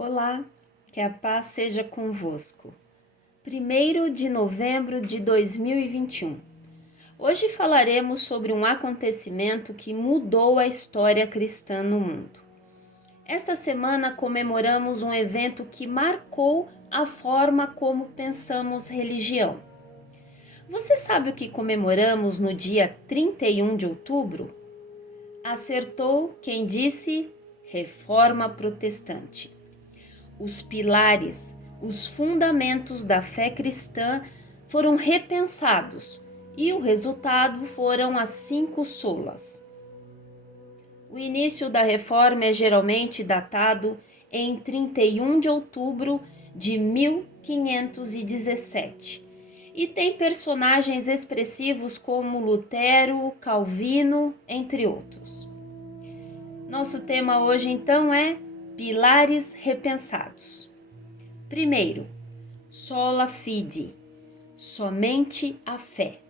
Olá, que a paz seja convosco. 1º de novembro de 2021. Hoje falaremos sobre um acontecimento que mudou a história cristã no mundo. Esta semana comemoramos um evento que marcou a forma como pensamos religião. Você sabe o que comemoramos no dia 31 de outubro? Acertou quem disse Reforma Protestante. Os pilares, os fundamentos da fé cristã foram repensados e o resultado foram as 5 solas. O início da reforma é geralmente datado em 31 de outubro de 1517 e tem personagens expressivos como Lutero, Calvino, entre outros. Nosso tema hoje então é Pilares repensados. Primeiro, sola fide, somente a fé.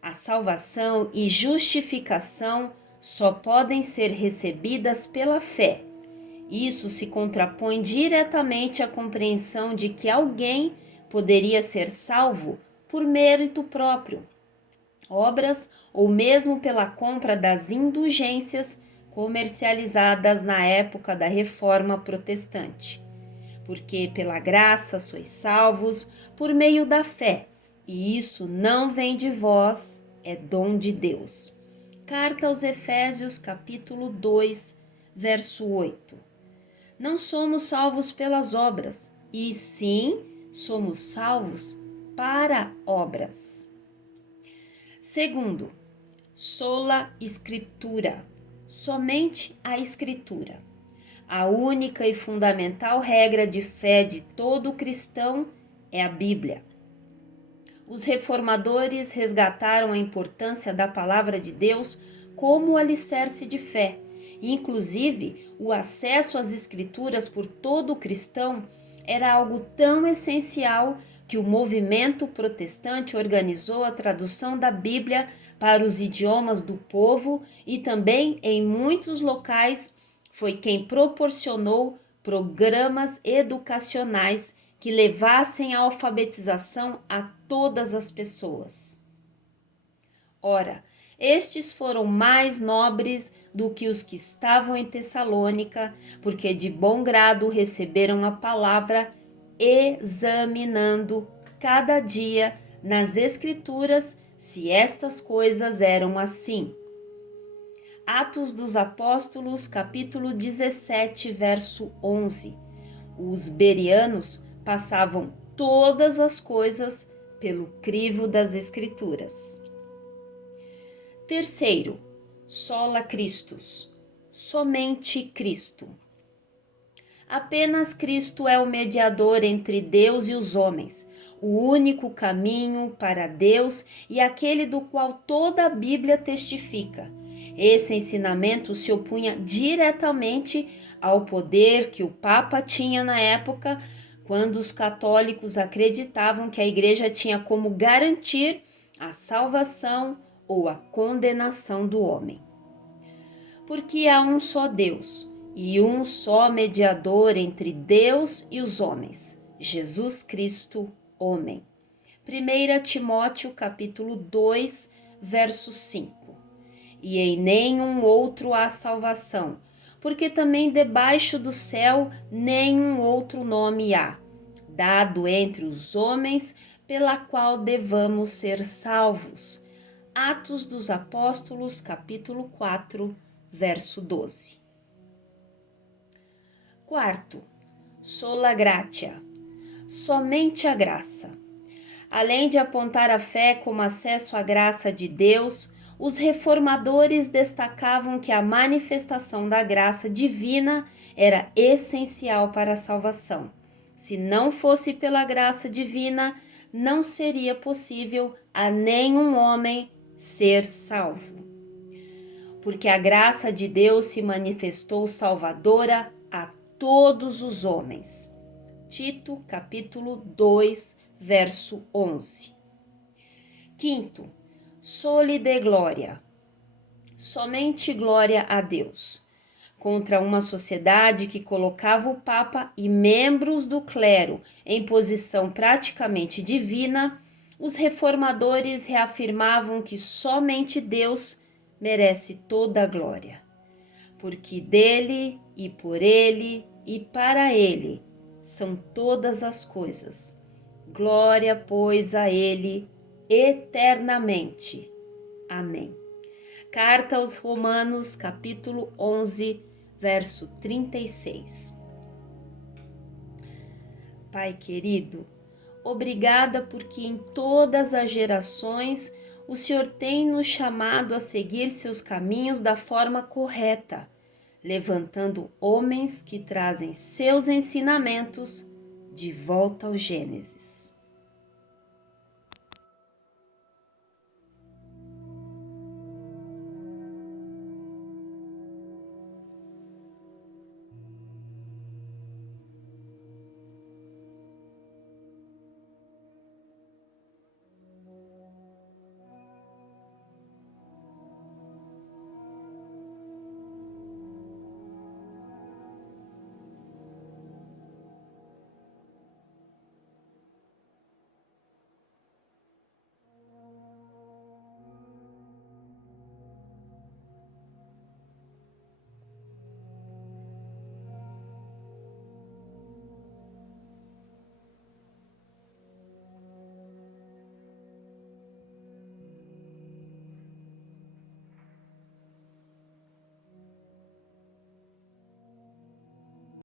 A salvação e justificação só podem ser recebidas pela fé. Isso se contrapõe diretamente à compreensão de que alguém poderia ser salvo por mérito próprio, obras ou mesmo pela compra das indulgências comercializadas na época da Reforma Protestante. Porque pela graça sois salvos por meio da fé, e isso não vem de vós, é dom de Deus. Carta aos Efésios, capítulo 2, verso 8. Não somos salvos pelas obras, e sim somos salvos para obras. Segundo, sola Scriptura, somente a Escritura. A única e fundamental regra de fé de todo cristão é a Bíblia. Os reformadores resgataram a importância da palavra de Deus como alicerce de fé. Inclusive, o acesso às Escrituras por todo cristão era algo tão essencial que o movimento protestante organizou a tradução da Bíblia para os idiomas do povo e também, em muitos locais, foi quem proporcionou programas educacionais que levassem a alfabetização a todas as pessoas. Ora, estes foram mais nobres do que os que estavam em Tessalônica, porque de bom grado receberam a palavra, examinando cada dia nas Escrituras se estas coisas eram assim. Atos dos Apóstolos, capítulo 17, verso 11. Os berianos passavam todas as coisas pelo crivo das Escrituras. Terceiro, sola Christus, somente Cristo. Apenas Cristo é o mediador entre Deus e os homens, o único caminho para Deus e aquele do qual toda a Bíblia testifica. Esse ensinamento se opunha diretamente ao poder que o Papa tinha na época, quando os católicos acreditavam que a Igreja tinha como garantir a salvação ou a condenação do homem. Porque há um só Deus e um só mediador entre Deus e os homens, Jesus Cristo, homem. 1 Timóteo capítulo 2, verso 5. E em nenhum outro há salvação, porque também debaixo do céu nenhum outro nome há, dado entre os homens, pela qual devamos ser salvos. Atos dos Apóstolos, capítulo 4, verso 12. Quarto, sola gratia, somente a graça. Além de apontar a fé como acesso à graça de Deus, os reformadores destacavam que a manifestação da graça divina era essencial para a salvação. Se não fosse pela graça divina, não seria possível a nenhum homem ser salvo. Porque a graça de Deus se manifestou salvadora a todos os homens. Tito, capítulo 2, verso 11. Quinto, soli Deo gloria, somente glória a Deus. contra uma sociedade que colocava o Papa e membros do clero em posição praticamente divina, os reformadores reafirmavam que somente Deus merece toda a glória, porque dele e por ele e para ele são todas as coisas. Glória, pois, a ele eternamente. Amém. Carta aos Romanos, capítulo 11, verso 36. Pai querido, obrigada porque em todas as gerações o Senhor tem nos chamado a seguir seus caminhos da forma correta, levantando homens que trazem seus ensinamentos de volta ao Gênesis.